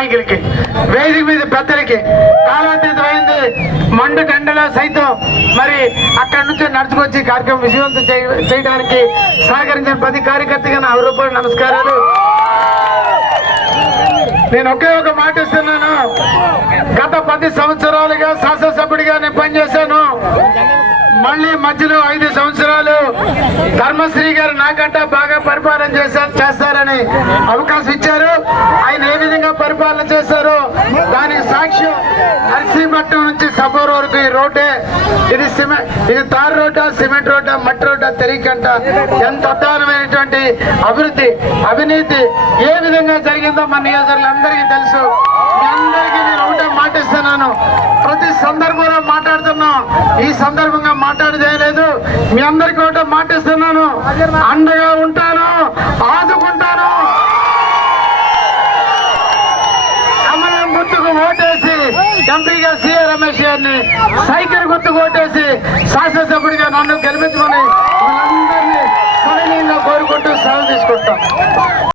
నాయకులకి వేదిక మీద పెద్దలకి కాలాతీతమైంది మండు కండలో సైతం మరి అక్కడి నుంచి నడుచుకొచ్చి కార్యక్రమం విజయవంతం చేయ- చేయడానికి సహకరించిన ప్రతి కార్యకర్తగా నా రూపాయలు నమస్కారాలు. నేను ఒకే ఒక మాట ఇస్తున్నాను. గత పది సంవత్సరాలుగా శాసనసభ్యుడిగా నేను పనిచేశాను. మళ్ళీ మధ్యలో ఐదు సంవత్సరాలు ధర్మశ్రీ గారు నాకంటే బాగా పరిపాలన చేశారు చేస్తారని అవకాశం ఇచ్చారు. వాళ్ళు చేశారు. చేశారో దానికి సాక్ష్యం నర్సీపట్నం నుంచి సబ్బూర్ వరకు ఈ రోడ్డే. ఇది సిమెంట్ ఇది తారు రోడ్డా సిమెంట్ రోడ్డా మట్టి రోడ్డా తెలియకంట ఎంత అద్భుతమైనటువంటి అభివృద్ధి అవినీతి ఏ విధంగా జరిగిందో మన నియోజకులందరికీ తెలుసు. మీ అందరికీ నేను ఒకటే మాటిస్తున్నాను ప్రతి సందర్భంలో మాట్లాడుతున్నాం. ఈ సందర్భంగా మాట్లాడదేయలేదు మీ అందరికీ ఒకటే మాటిస్తున్నాను అండగా ఉంటాను ఓటేసి ఎంపీగా సీఏ రమేష్ గారిని సైకిల్ గుర్తు ఓటేసి శాసనసభ్యుడిగా నన్ను గెలిపించుకొని గెలిపించమని మనందరినీ కోరుకుంటూ సెలవు తీసుకుంటాం.